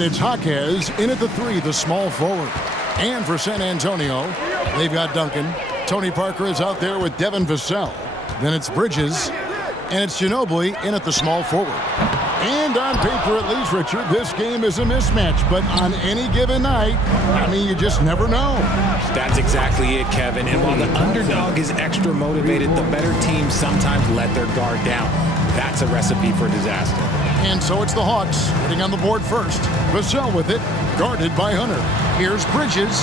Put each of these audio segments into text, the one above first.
It's Jaquez in at the 3, the small forward. And for San Antonio, they've got Duncan. Tony Parker is out there with Devin Vassell. Then it's Bridges. And it's Ginobili in at the small forward. And on paper, at least, Richard, this game is a mismatch. But on any given night, I mean, you just never know. That's exactly it, Kevin. And while the underdog is extra motivated, the better teams sometimes let their guard down. That's a recipe for disaster. And so it's the Hawks hitting on the board first. Vassell with it, guarded by Hunter. Here's Bridges.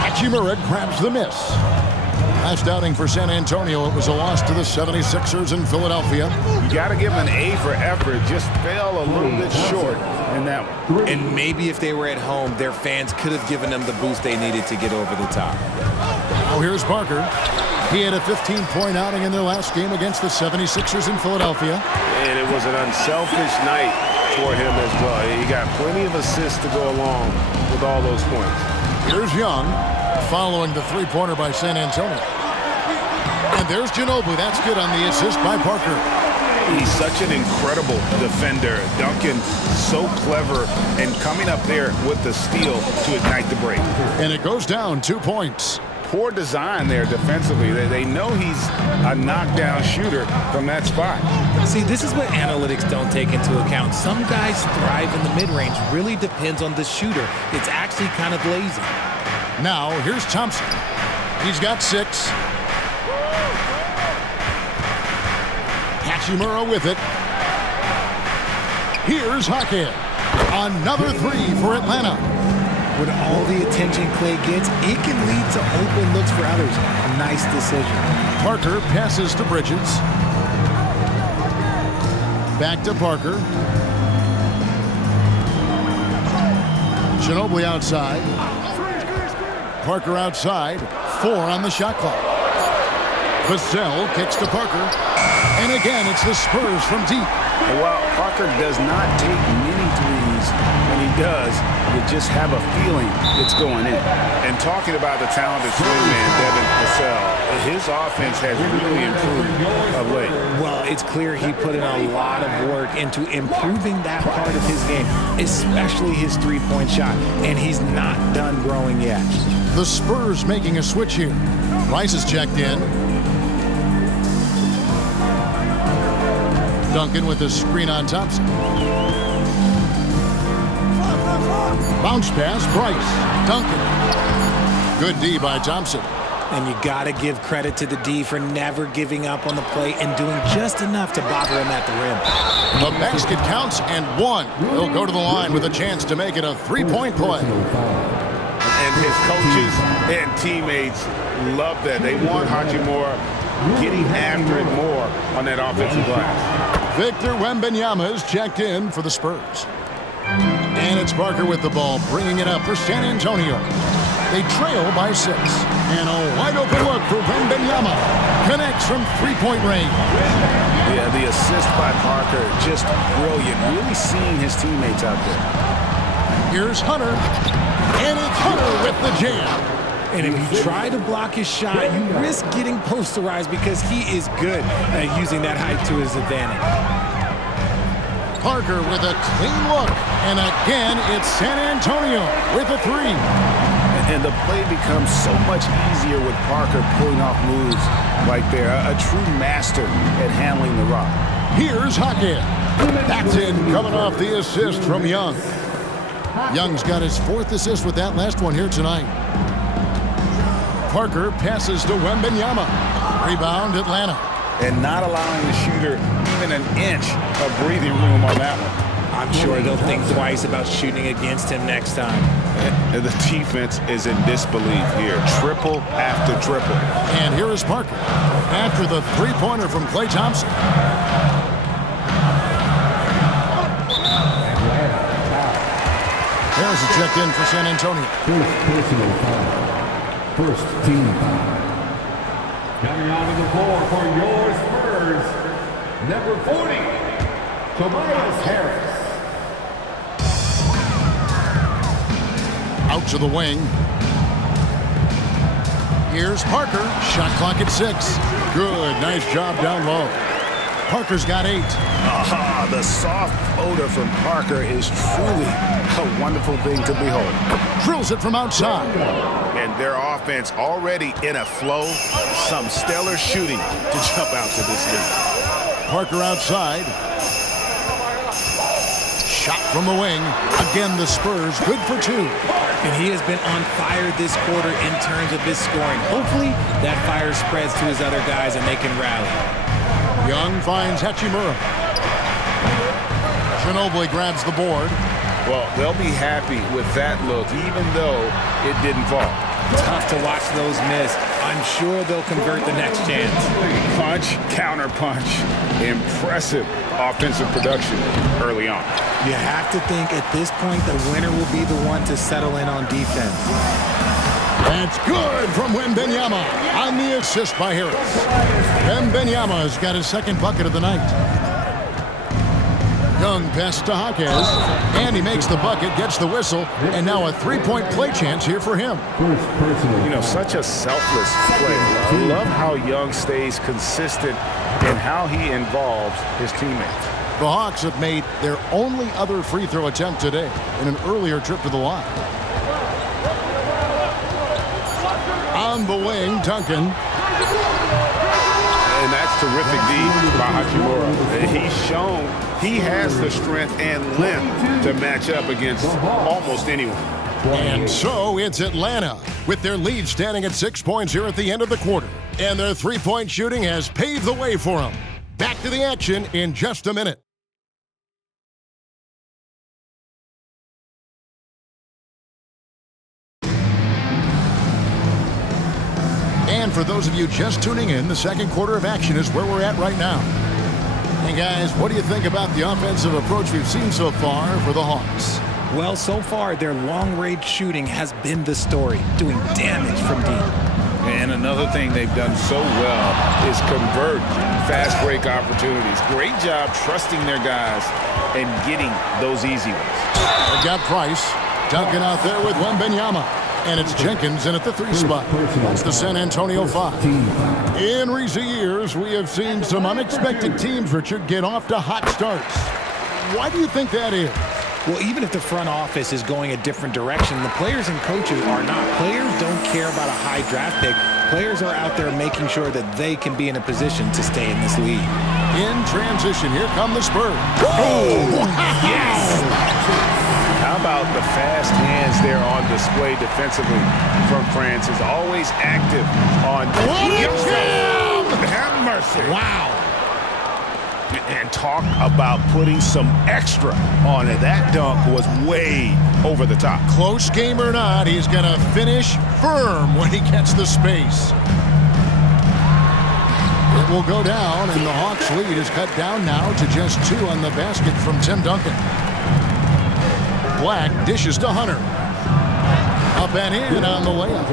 Hachimura grabs the miss. Last outing for San Antonio, it was a loss to the 76ers in Philadelphia. You got to give him an A for effort. Just fell a little bit short in that one. And maybe if they were at home, their fans could have given them the boost they needed to get over the top. Now here's Parker. He had a 15-point outing in their last game against the 76ers in Philadelphia. And it was an unselfish night for him as well. He got plenty of assists to go along with all those points. Here's Young, following the three-pointer by San Antonio. And there's Ginobili. That's good on the assist by Parker. He's such an incredible defender. Duncan, so clever, and coming up there with the steal to ignite the break. And it goes down 2 points. Poor design there defensively. They know he's a knockdown shooter from that spot. See, this is what analytics don't take into account. Some guys thrive in the mid-range. Really depends on the shooter. It's actually kind of lazy. Now, here's Thompson. He's got 6. Hachimura with it. Here's Jaquez. Another 3 for Atlanta. With all the attention Clay gets, it can lead to open looks for others. Nice decision. Parker passes to Bridges. Back to Parker. Ginobili outside. Parker outside. 4 on the shot clock. Vassell kicks to Parker. And again, it's the Spurs from deep. And while Parker does not take many threes, when he does, you just have a feeling it's going in. And talking about the talented swingman, Devin Vassell, his offense has really improved of late. Well, it's clear he put in a lot of work into improving that part of his game, especially his three-point shot, and he's not done growing yet. The Spurs making a switch here. Rice is checked in. Duncan with the screen on Thompson. Bounce pass, Bryce. Duncan. Good D by Thompson. And you got to give credit to the D for never giving up on the play and doing just enough to bother him at the rim. The basket counts and 1. He'll go to the line with a chance to make it a 3-point play. And his coaches and teammates love that. They want Hachimura getting after it more on that offensive glass. Victor Wembanyama is checked in for the Spurs. And it's Parker with the ball, bringing it up for San Antonio. They trail by 6. And a wide-open look for Wembanyama. Connects from three-point range. Yeah, the assist by Parker, just brilliant. Really seeing his teammates out there. Here's Hunter. And it's Hunter with the jam. And if you try to block his shot, you risk getting posterized because he is good at using that height to his advantage. Parker with a clean look. And again, it's San Antonio with a 3. And the play becomes so much easier with Parker pulling off moves right there. A true master at handling the rock. Here's Jaquez. That's in, coming off the assist from Young. Young's got his 4th assist with that last one here tonight. Parker passes to Wembanyama. Rebound, Atlanta. And not allowing the shooter even an inch of breathing room on that one. I'm sure they'll think twice about shooting against him next time. And the defense is in disbelief here. Triple after triple. And here is Parker after the three-pointer from Klay Thompson. Harris is checked in for San Antonio. First team foul. Coming onto the floor for your Spurs, number 40, Tobias Harris. Out to the wing. Here's Parker. Shot clock at 6. Good. Nice job down low. Parker's got 8. The soft odor from Parker is truly a wonderful thing to behold. Drills it from outside. And their offense already in a flow. Some stellar shooting to jump out to this lead. Parker outside. Shot from the wing. Again, the Spurs good for 2. And he has been on fire this quarter in terms of his scoring. Hopefully, that fire spreads to his other guys and they can rally. Young finds Hachimura. Ginobili grabs the board. Well, they'll be happy with that look, even though it didn't fall. Tough to watch those miss. I'm sure they'll convert the next chance. Punch, counter punch. Impressive offensive production early on. You have to think at this point the winner will be the one to settle in on defense. That's good from Wembanyama on the assist by Harris. Wembanyama has got his second bucket of the night. Young passes to Hawkins, and he makes the bucket, gets the whistle, and now a three-point play chance here for him. You know, such a selfless play. I love how Young stays consistent in how he involves his teammates. The Hawks have made their only other free throw attempt today in an earlier trip to the line. On the wing, Duncan. And that's terrific D by Hachimura. He's shown he has the strength and length to match up against almost anyone. And so it's Atlanta with their lead standing at 6 points here at the end of the quarter. And their three-point shooting has paved the way for them. Back to the action in just a minute. And for those of you just tuning in, the second quarter of action is where we're at right now. And guys, what do you think about the offensive approach we've seen so far for the Hawks? Well, so far, their long-range shooting has been the story, doing damage from deep. And another thing they've done so well is convert fast break opportunities. Great job trusting their guys and getting those easy ones. They've got Price. Duncan out there with Wembanyama. And it's Jenkins in at the 3 spot. That's the San Antonio 5. In recent years, we have seen some unexpected teams, Richard, get off to hot starts. Why do you think that is? Well, even if the front office is going a different direction, the players and coaches are not. Players don't care about a high draft pick. Players are out there making sure that they can be in a position to stay in this league. In transition, here come the Spurs. Oh, Yes! How about the fast hands there on display defensively from Francis? Always active on defense. Have mercy. Wow. And talk about putting some extra on it. That dunk was way over the top. Close game or not, he's going to finish firm when he gets the space. It will go down, and the Hawks lead is cut down now to just 2 on the basket from Tim Duncan. Black dishes to Hunter. Up and in on the layup.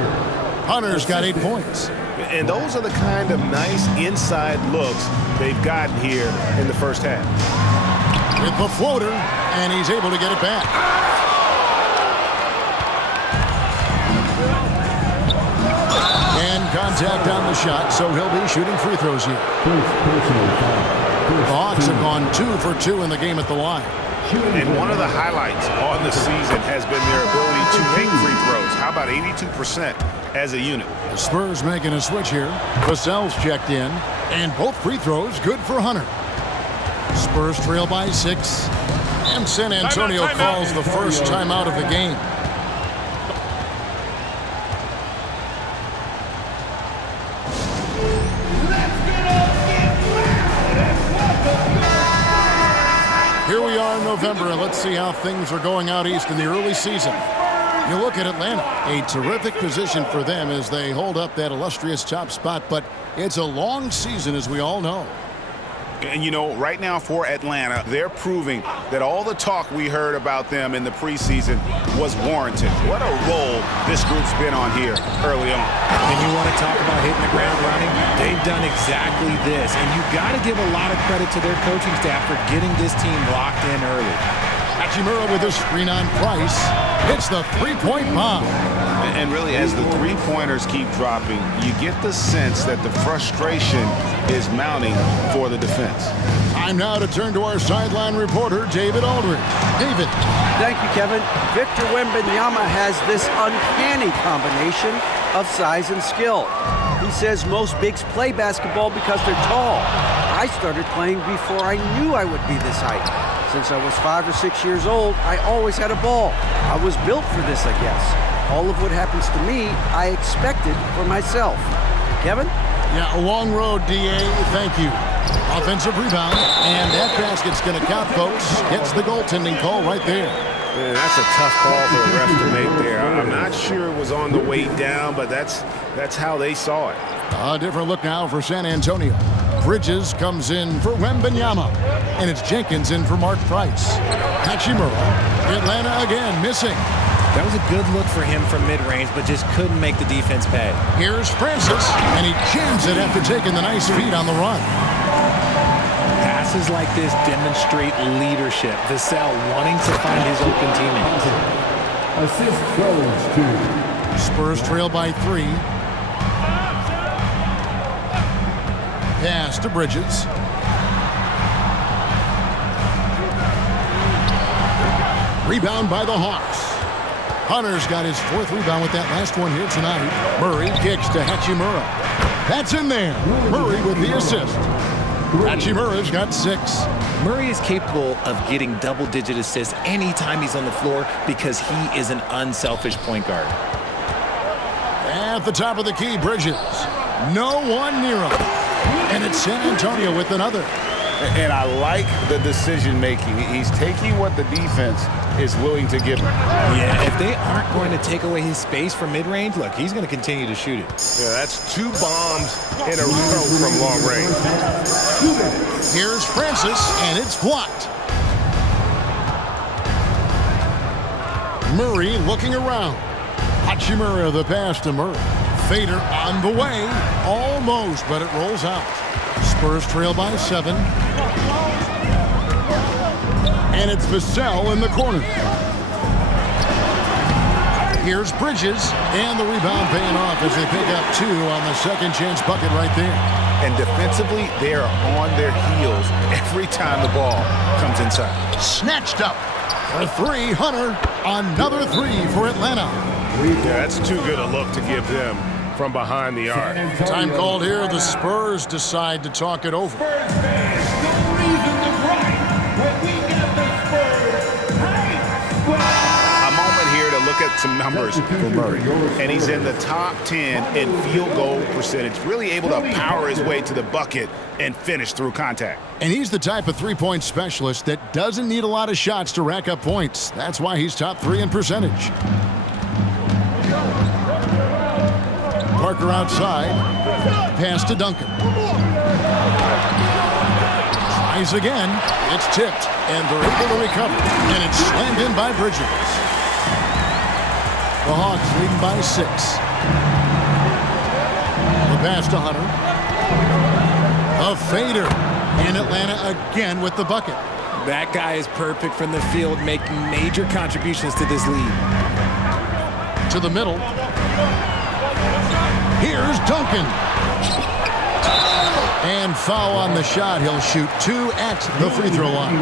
Hunter's got 8 points. And those are the kind of nice inside looks they've gotten here in the first half. With the floater, and he's able to get it back. And contact on the shot, so he'll be shooting free throws here. The Hawks have gone 2 for 2 in the game at the line. And one of the highlights on the season has been their ability to make free throws. How about 82% as a unit? The Spurs making a switch here. Vassell's checked in, and both free throws good for Hunter. Spurs trail by 6, and San Antonio calls the first timeout of the game. Here we are in November, and let's see how things are going out east in the early season. You look at Atlanta, a terrific position for them as they hold up that illustrious top spot, but it's a long season, as we all know. And, you know, right now for Atlanta, they're proving that all the talk we heard about them in the preseason was warranted. What a role this group's been on here early on. And you want to talk about hitting the ground running? They've done exactly this. And you got to give a lot of credit to their coaching staff for getting this team locked in early. Hachimura with a screen on Price. hits the three-point bomb. And really, as the three-pointers keep dropping, you get the sense that the frustration is mounting for the defense. Time now to turn to our sideline reporter, David Aldridge. David. Thank you, Kevin. Victor Wembanyama has this uncanny combination of size and skill. He says most bigs play basketball because they're tall. I started playing before I knew I would be this height. Since I was 5 or 6 years old, I always had a ball. I was built for this, I guess. All of what happens to me, I expected for myself. Kevin? Yeah, a long road, D.A. Thank you. Offensive rebound, and that basket's going to count, folks. Gets the goaltending call right there. Man, that's a tough call for the ref to make there. I'm not sure it was on the way down, but that's how they saw it. A different look now for San Antonio. Bridges comes in for Wembanyama, and it's Jenkins in for Mark Price. Hachimura, Atlanta again missing. That was a good look for him from mid-range, but just couldn't make the defense pay. Here's Francis, and he jams it after taking the nice feed on the run. Passes like this demonstrate leadership. Vassell wanting to find his open teammates. Assist goes to Spurs trail by 3. Pass to Bridges. Rebound by the Hawks. Hunter's got his 4th rebound with that last one here tonight. Murray kicks to Hachimura. That's in there. Murray with the assist. Hachimura's got 6. Murray is capable of getting double-digit assists anytime he's on the floor because he is an unselfish point guard. At the top of the key, Bridges. No one near him. And it's San Antonio with another. And I like the decision-making. He's taking what the defense is willing to give him. Yeah, if they aren't going to take away his space from mid-range, look, he's going to continue to shoot it. Yeah, that's 2 bombs in a row from long range. Here's Francis, and it's blocked. Murray looking around. Hachimura the pass to Murray. Fader on the way. Almost, but it rolls out. Spurs trail by 7. And it's Vassell in the corner. Here's Bridges, and the rebound paying off as they pick up 2 on the second chance bucket right there. And defensively, they are on their heels every time the ball comes inside. Snatched up for 3, Hunter. Another 3 for Atlanta. Yeah, that's too good a look to give them from behind the arc. Time called here. The Spurs decide to talk it over. Spurs fans. No reason to gripe when we got the Spurs. Hey, Spurs! A moment here to look at some numbers for Murray. And he's in the top 10 in field goal percentage, really able to power his way to the bucket and finish through contact. And he's the type of three-point specialist that doesn't need a lot of shots to rack up points. That's why he's top 3 in percentage. Parker outside. Pass to Duncan. Tries again. It's tipped, and they're able to recover. And it's slammed in by Bridges. The Hawks leading by 6. The pass to Hunter. A fader. And Atlanta again with the bucket. That guy is perfect from the field, making major contributions to this lead. To the middle. Here's Duncan. And foul on the shot. He'll shoot 2 at the free throw line.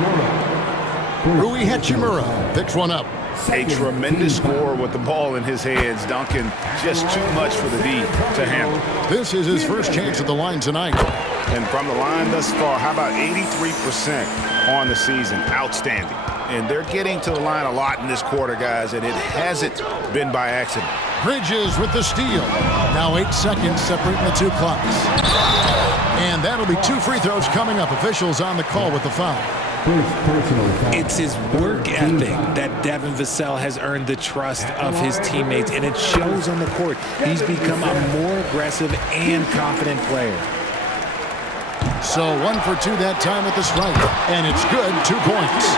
Rui Hachimura picks one up. A tremendous score with the ball in his hands. Duncan, just too much for the D to handle. This is his first chance at the line tonight. And from the line thus far, how about 83% on the season? Outstanding. And they're getting to the line a lot in this quarter, guys, and it hasn't been by accident. Bridges with the steal. Now 8 seconds separating the 2 clocks. And that'll be 2 free throws coming up. Officials on the call with the foul. It's his work ethic that Devin Vassell has earned the trust of his teammates, and it shows on the court. He's become a more aggressive and confident player. So 1 for 2 that time at the stripe. And it's good, 2 points.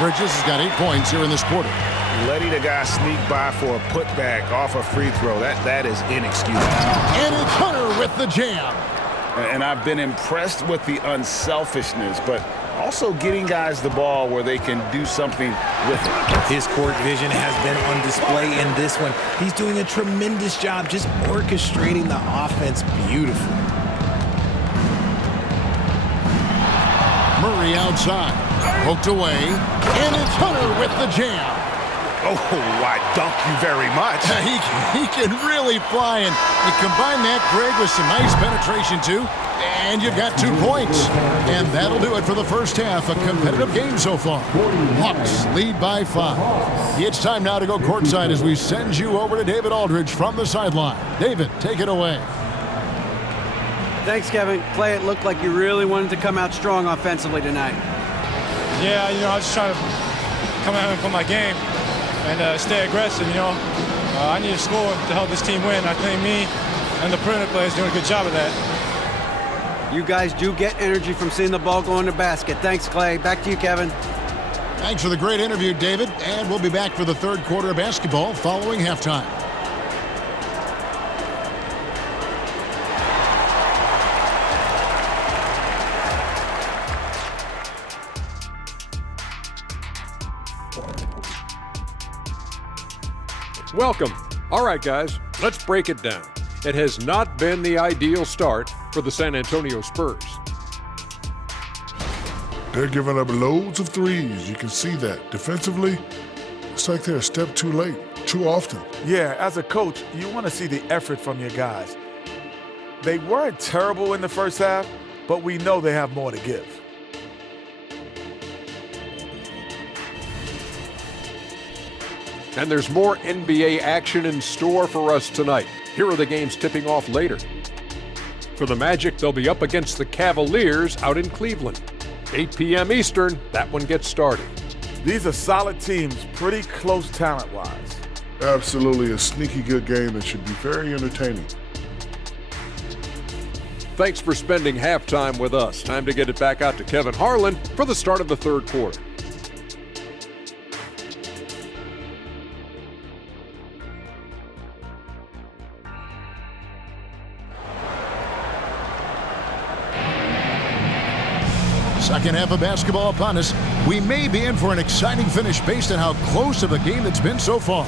Bridges has got 8 points here in this quarter. Letting a guy sneak by for a putback off a free throw, that is inexcusable. And it's Hunter with the jam. And I've been impressed with the unselfishness, but Also getting guys the ball where they can do something with it. His court vision has been on display in this one. He's doing a tremendous job just orchestrating the offense beautifully. Murray outside, poked away, and it's Hunter with the jam. Oh, I dunk you very much. He can really fly, and you combine that, Greg, with some nice penetration, too, and you've got 2 points. And that'll do it for the first half. A competitive game so far. Hawks lead by 5. It's time now to go courtside as we send you over to David Aldridge from the sideline. David, take it away. Thanks, Kevin. Clay, it looked like you really wanted to come out strong offensively tonight. Yeah, I was just trying to come out and play my game and stay aggressive, I need to score to help this team win. I think me and the perimeter players doing a good job of that. You guys do get energy from seeing the ball go in the basket. Thanks, Clay. Back to you, Kevin. Thanks for the great interview, David. And we'll be back for the third quarter of basketball following halftime. Welcome. All right, guys, let's break it down. It has not been the ideal start for the San Antonio Spurs. They're giving up loads of threes. You can see that. Defensively, it's like they're a step too late, too often. Yeah, as a coach, you want to see the effort from your guys. They weren't terrible in the first half, but we know they have more to give. And there's more NBA action in store for us tonight. Here are the games tipping off later. For the Magic, they'll be up against the Cavaliers out in Cleveland. 8 p.m. Eastern, that one gets started. These are solid teams, pretty close talent-wise. Absolutely a sneaky good game that should be very entertaining. Thanks for spending halftime with us. Time to get it back out to Kevin Harlan for the start of the third quarter. Second half of basketball upon us. We may be in for an exciting finish based on how close of a game it's been so far.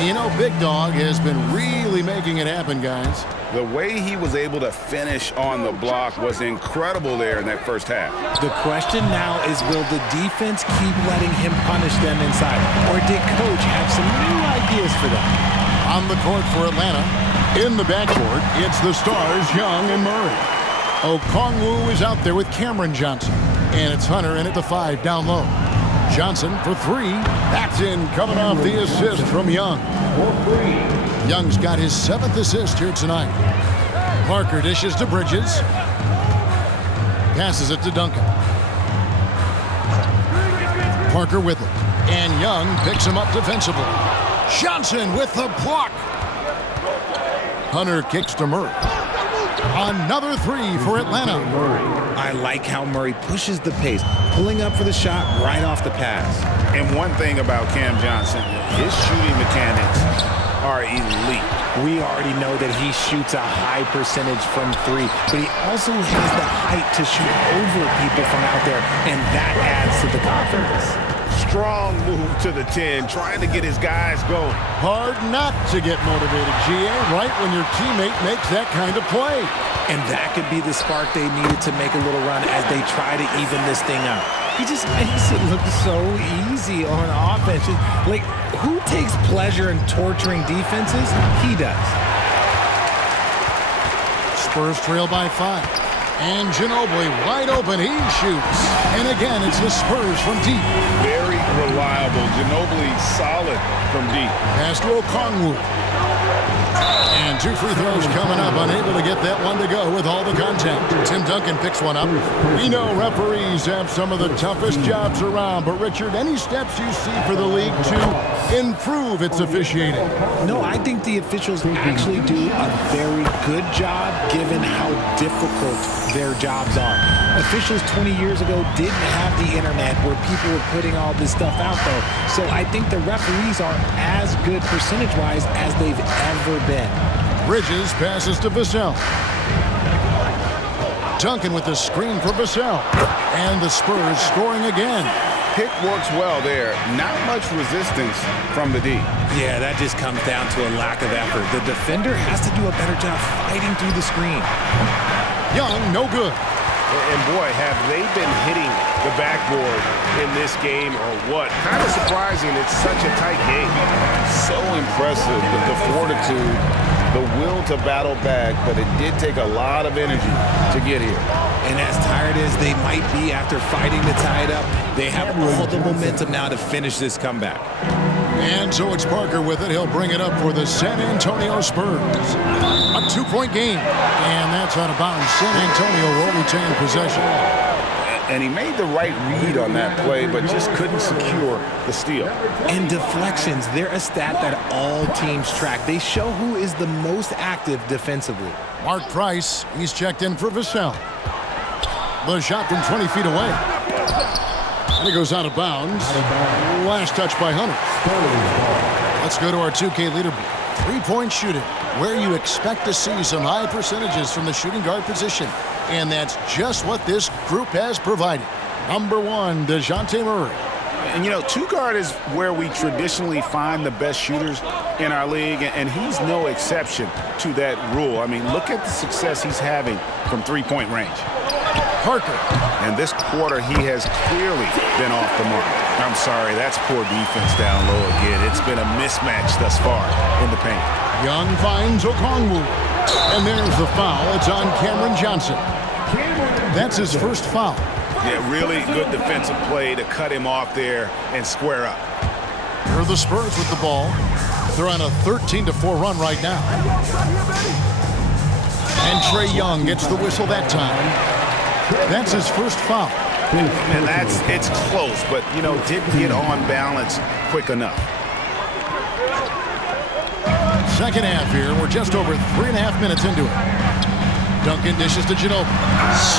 And Big Dog has been really making it happen, guys. The way he was able to finish on the block was incredible there in that first half. The question now is, will the defense keep letting him punish them inside? Or did Coach have some new ideas for them? On the court for Atlanta. In the backcourt, it's the stars, Young and Murray. Okongwu is out there with Cameron Johnson. And it's Hunter in at the 5 down low. Johnson for 3. That's in, coming off the assist from Young. Young's got his 7th assist here tonight. Parker dishes to Bridges. Passes it to Duncan. Parker with it. And Young picks him up defensively. Johnson with the block. Hunter kicks to Murray. Another 3 for Atlanta. I like how Murray pushes the pace, pulling up for the shot right off the pass. And one thing about Cam Johnson, his shooting mechanics are elite. We already know that he shoots a high percentage from 3, but he also has the height to shoot over people from out there, and that adds to the confidence. Strong move to the 10, trying to get his guys going. Hard not to get motivated, GA, right when your teammate makes that kind of play. And that could be the spark they needed to make a little run as they try to even this thing out. He just makes it look so easy on offense. Like, who takes pleasure in torturing defenses? He does. Spurs trail by 5. And Ginobili wide open, he shoots. And again, it's the Spurs from deep. Very reliable. Ginobili solid from deep. Pass to Okongwu. And 2 free throws coming up, unable to get that one to go with all the contact. Tim Duncan picks one up. We know referees have some of the toughest jobs around, but Richard, any steps you see for the league to improve its officiating? No, I think the officials actually do a very good job given how difficult their jobs are. Officials 20 years ago didn't have the internet where people were putting all this stuff out there. So I think the referees are as good percentage-wise as they've ever been. Bridges passes to Vassell. Duncan with the screen for Vassell. And the Spurs scoring again. Pick works well there. Not much resistance from the D. Yeah, that just comes down to a lack of effort. The defender has to do a better job fighting through the screen. Young, no good. And boy, have they been hitting the backboard in this game or what? Kind of surprising. It's such a tight game. So impressive, the fortitude, the will to battle back, but it did take a lot of energy to get here. And as tired as they might be after fighting to tie it up, they have all the momentum now to finish this comeback. And so it's Parker with it. He'll bring it up for the San Antonio Spurs. A 2-point game. And that's out of bounds. San Antonio will retain possession. And he made the right read on that play, but just couldn't secure the steal. And deflections, they're a stat that all teams track. They show who is the most active defensively. Mark Price, he's checked in for Vassell. The shot from 20 feet away. And he goes out of bounds. Last touch by Hunter. Let's go to our 2K leaderboard. 3-point shooting, where you expect to see some high percentages from the shooting guard position. And that's just what this group has provided. Number 1, DeJounte Murray. And, you know, 2-guard is where we traditionally find the best shooters in our league, and he's no exception to that rule. I mean, look at the success he's having from 3-point range. Parker. And this quarter, he has clearly been off the mark. I'm sorry, that's poor defense down low again. It's been a mismatch thus far in the paint. Young finds Okongwu. And there's the foul. It's on Cameron Johnson. That's his first foul. Yeah, really good defensive play to cut him off there and square up. Here are the Spurs with the ball. They're on a 13-4 run right now. And Trae Young gets the whistle that time. That's his first foul. And it's close, but, you know, didn't get on balance quick enough. Second half here. We're just over 3.5 minutes into it. Duncan dishes to Ginobili.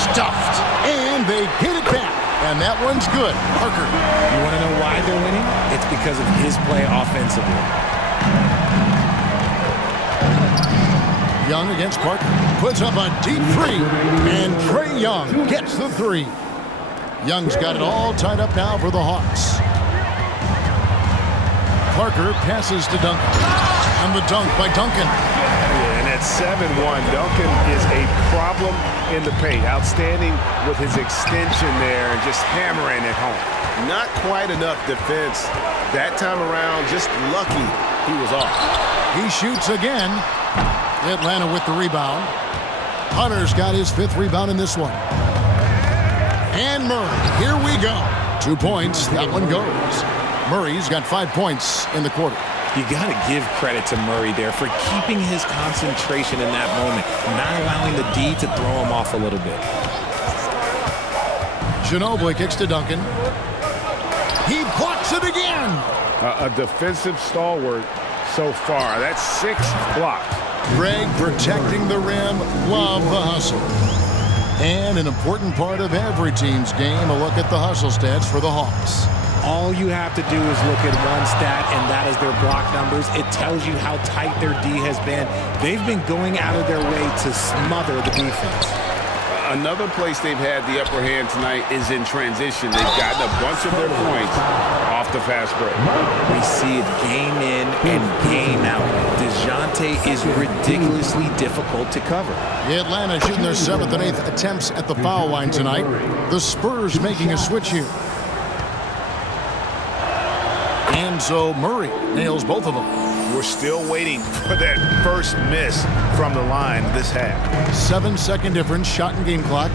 Stuffed. And they hit it back. And that one's good. Parker. You want to know why they're winning? It's because of his play offensively. Young against Parker. Puts up a deep three. And Trae Young gets the three. Young's got it all tied up now for the Hawks. Parker passes to Duncan. And the dunk by Duncan. Yeah, and at 7-1, Duncan is a problem in the paint. Outstanding with his extension there and just hammering it home. Not quite enough defense that time around. Just lucky he was off. He shoots again. Atlanta with the rebound. Hunter's got his 5th rebound in this one. And Murray, here we go. 2 points, that one goes. Murray's got 5 points in the quarter. You got to give credit to Murray there for keeping his concentration in that moment, not allowing the D to throw him off a little bit. Ginobili kicks to Duncan. He blocks it again. A defensive stalwart so far. That's 6 blocks. Greg protecting the rim. Love the hustle. And an important part of every team's game, a look at the hustle stats for the Hawks. All you have to do is look at one stat, and that is their block numbers. It tells you how tight their D has been. They've been going out of their way to smother the defense. Another place they've had the upper hand tonight is in transition. They've gotten a bunch of their points off the fast break. We see it game in and game out. DeJounte is ridiculously difficult to cover. Atlanta shooting their 7th and 8th attempts at the foul line tonight. The Spurs making a switch here. And so Murray nails both of them. We're still waiting for that first miss from the line this half. 7-second difference, shot and game clock.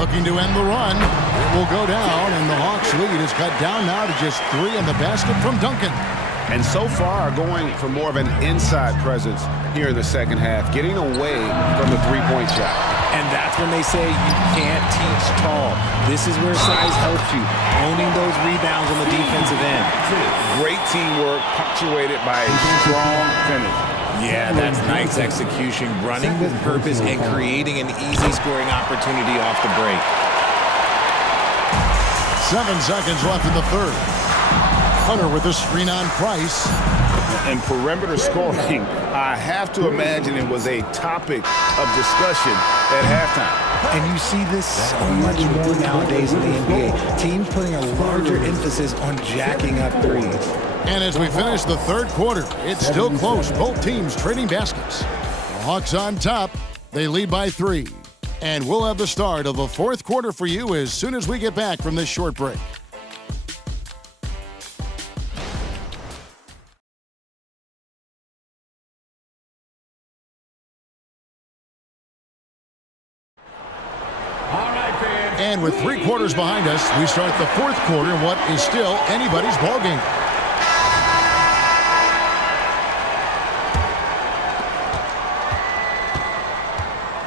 Looking to end the run. It will go down, and the Hawks lead is cut down now to just 3 in the basket from Duncan. And so far going for more of an inside presence here in the second half, getting away from the 3-point shot. And that's when they say you can't teach tall. This is where size helps you, owning those rebounds on the defensive end. Great teamwork punctuated by a strong finish. Yeah, that's nice execution, running with purpose and creating an easy scoring opportunity off the break. 7 seconds left in the third. Hunter with the screen on Price. And perimeter scoring, I have to imagine it was a topic of discussion at halftime. And you see this so much more nowadays in the NBA. Teams putting a larger emphasis on jacking up threes. And as we finish the third quarter, it's still close. Both teams trading baskets. The Hawks on top. They lead by 3. And we'll have the start of the fourth quarter for you as soon as we get back from this short break. And with 3 quarters behind us, we start the fourth quarter in what is still anybody's ballgame.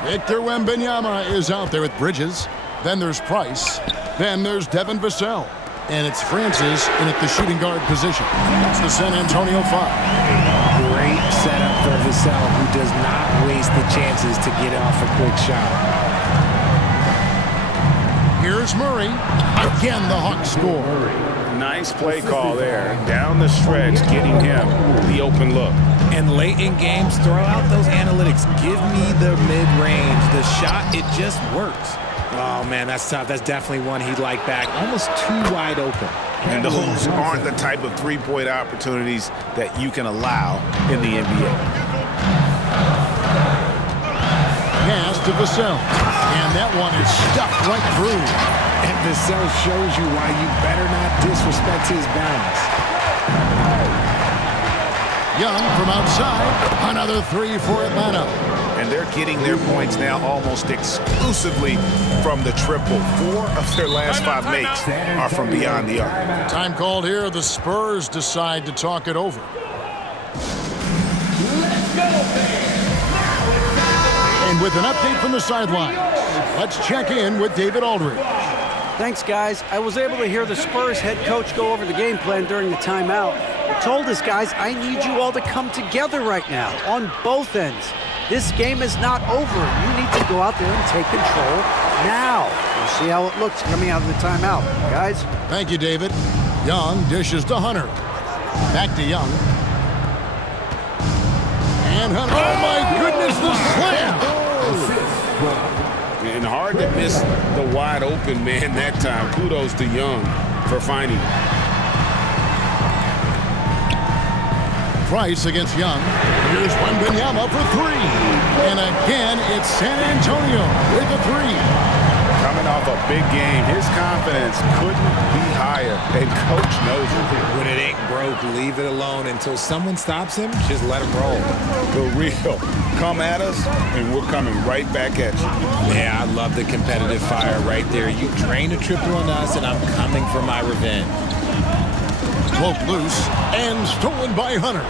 Victor Wembanyama is out there with Bridges. Then there's Price. Then there's Devin Vassell. And it's Francis in at the shooting guard position. It's the San Antonio 5. Great setup for Vassell, who does not waste the chances to get off a quick shot. Here's Murray. Again, the Hawks score. Nice play call there. Down the stretch, getting him the open look. And late in games, throw out those analytics. Give me the mid-range. The shot, it just works. Oh, man, that's tough. That's definitely one he'd like back. Almost too wide open. And those aren't the type of three-point opportunities that you can allow in the NBA. Pass to Vassell. And that one is stuffed right through. And Vassell shows you why you better not disrespect his balance. Young from outside. Another 3 for Atlanta. And they're getting their points now almost exclusively from the triple. 4 of their last 5 makes are from beyond the arc. Time called here. The Spurs decide to talk it over. And with an update from the sidelines, let's check in with David Aldridge. Thanks, guys. I was able to hear the Spurs head coach go over the game plan during the timeout. He told us, guys, I need you all to come together right now on both ends. This game is not over. You need to go out there and take control now. We'll see how it looks coming out of the timeout, guys. Thank you, David. Young dishes to Hunter. Back to Young. And Hunter, oh my goodness, the slam! And hard to miss the wide open man that time. Kudos to Young for finding it. Price against Young. Here's Wembanyama for 3. And again, it's San Antonio with a 3. Coming off a big game, his confidence couldn't be higher, and coach knows it. When it ain't broke, leave it alone until someone stops him. Just let him roll. The real. Come at us, and we're coming right back at you. Yeah, I love the competitive fire right there. You drain a triple on us, and I'm coming for my revenge. Cloak loose and stolen by Hunter.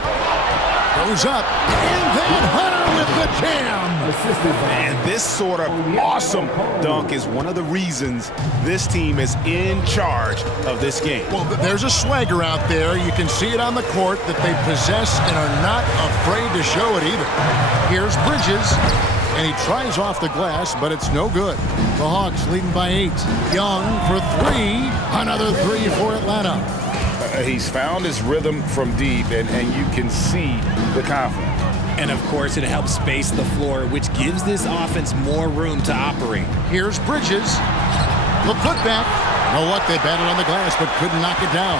Goes up, and then Hunter with the jam. And this sort of awesome dunk is one of the reasons this team is in charge of this game. Well, there's a swagger out there. You can see it on the court that they possess and are not afraid to show it either. Here's Bridges, and he tries off the glass, but it's no good. The Hawks leading by 8. Young for 3. Another 3 for Atlanta. He's found his rhythm from deep, and you can see the confidence. And, of course, it helps space the floor, which gives this offense more room to operate. Here's Bridges. The putback. No luck, they battled on the glass, but couldn't knock it down.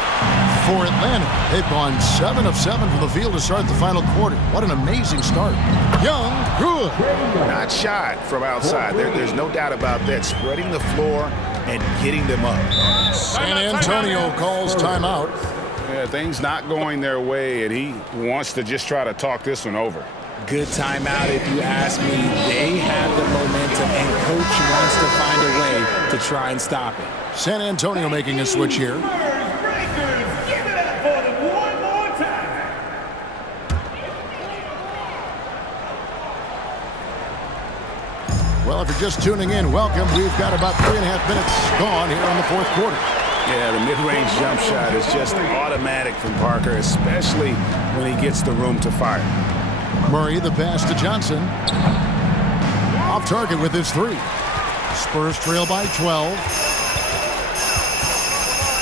For Atlanta, they've gone 7 of 7 from the field to start the final quarter. What an amazing start. Young, good. Not shot from outside. There's no doubt about that. Spreading the floor and getting them up. San Antonio calls timeout. Yeah, things not going their way, and he wants to just try to talk this one over. Good timeout, if you ask me. They have the momentum, and coach wants to find a way to try and stop it. San Antonio making a switch here. Well, if you're just tuning in, welcome. We've got about 3.5 minutes gone here in the fourth quarter. Yeah, the mid-range jump shot is just automatic from Parker, especially when he gets the room to fire. Murray, the pass to Johnson. Off target with his 3. Spurs trail by 12.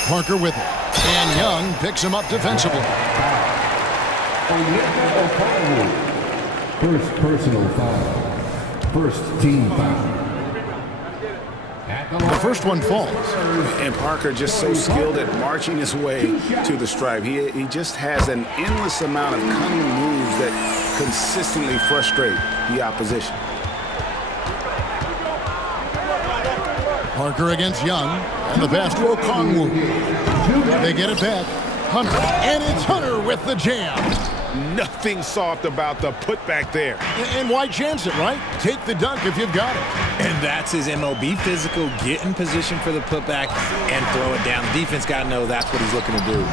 Parker with it. And Young picks him up defensively. First personal foul. First team foul. The first one falls. And Parker just so skilled at marching his way to the stripe. He just has an endless amount of cunning moves that consistently frustrate the opposition. Parker against Young, and the pass to Okongwu. They get it back. Hunter, and it's Hunter with the jam. Nothing soft about the putback there. And why chance it, right? Take the dunk if you've got it. And that's his MO. Be physical, get in position for the putback, and throw it down. The defense got to know that's what he's looking to do.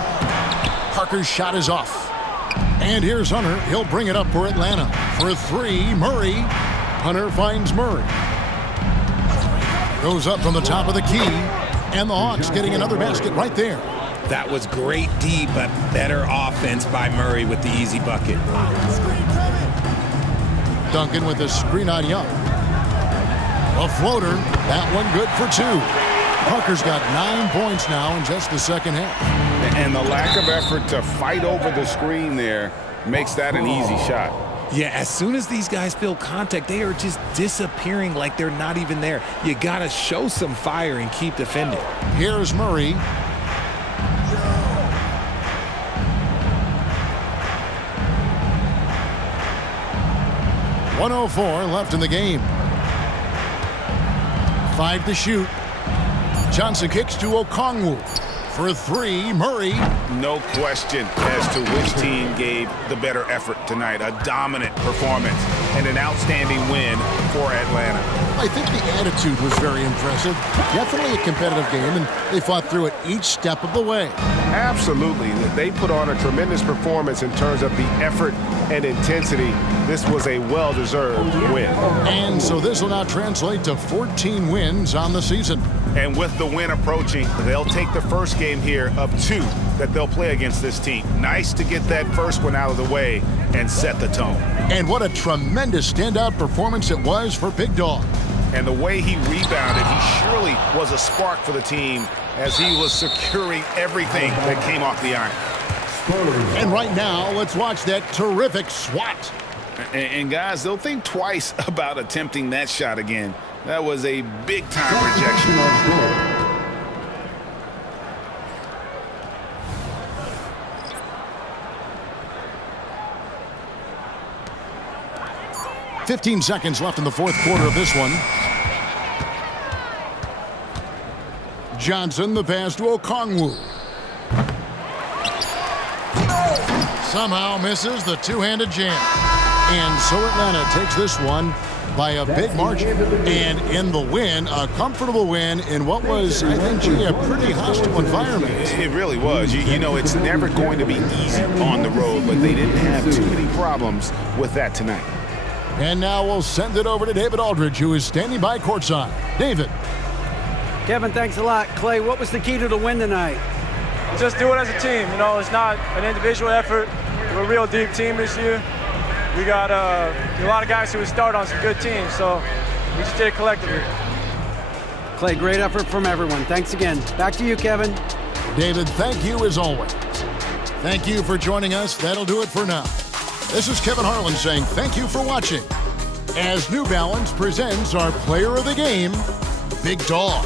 Parker's shot is off. And here's Hunter. He'll bring it up for Atlanta. For three, Murray. Hunter finds Murray. Goes up from the top of the key. And the Hawks getting another basket right there. That was great D, but better offense by Murray with the easy bucket. Duncan with a screen on Young. A floater. That one good for two. Parker's got 9 points now in just the second half. And the lack of effort to fight over the screen there makes that an easy shot. Yeah, as soon as these guys feel contact, they are just disappearing like they're not even there. You got to show some fire and keep defending. Here's Murray. .104 left in the game. 5 to shoot. Johnson kicks to Okongwu. For three, Murray. No question as to which team gave the better effort tonight. A dominant performance and an outstanding win for Atlanta. I think the attitude was very impressive. Definitely a competitive game, and they fought through it each step of the way. Absolutely. They put on a tremendous performance in terms of the effort and intensity. This was a well-deserved win. And so this will now translate to 14 wins on the season. And with the win approaching, they'll take the first game here of 2 that they'll play against this team. Nice to get that first one out of the way and set the tone. And what a tremendous standout performance it was for Big Dog. And the way he rebounded, he surely was a spark for the team as he was securing everything that came off the iron. And right now, let's watch that terrific swat. And guys, they'll think twice about attempting that shot again. That was a big-time rejection. 15 seconds left in the fourth quarter of this one. Johnson, the pass to Okongwu. Somehow misses the two-handed jam. And so Atlanta takes this one by a big margin. And in the win, a comfortable win in what was, I think, a pretty hostile environment. It really was. You know, it's never going to be easy on the road, but they didn't have too many problems with that tonight. And now we'll send it over to David Aldridge, who is standing by courtside. David. Kevin, thanks a lot. Clay, what was the key to the win tonight? Just do it as a team. You know, it's not an individual effort. We're a real deep team this year. We got a lot of guys who would start on some good teams, so we just did it collectively. Clay, great effort from everyone. Thanks again. Back to you, Kevin. David, thank you as always. Thank you for joining us. That'll do it for now. This is Kevin Harlan saying thank you for watching as New Balance presents our player of the game, Big Dog.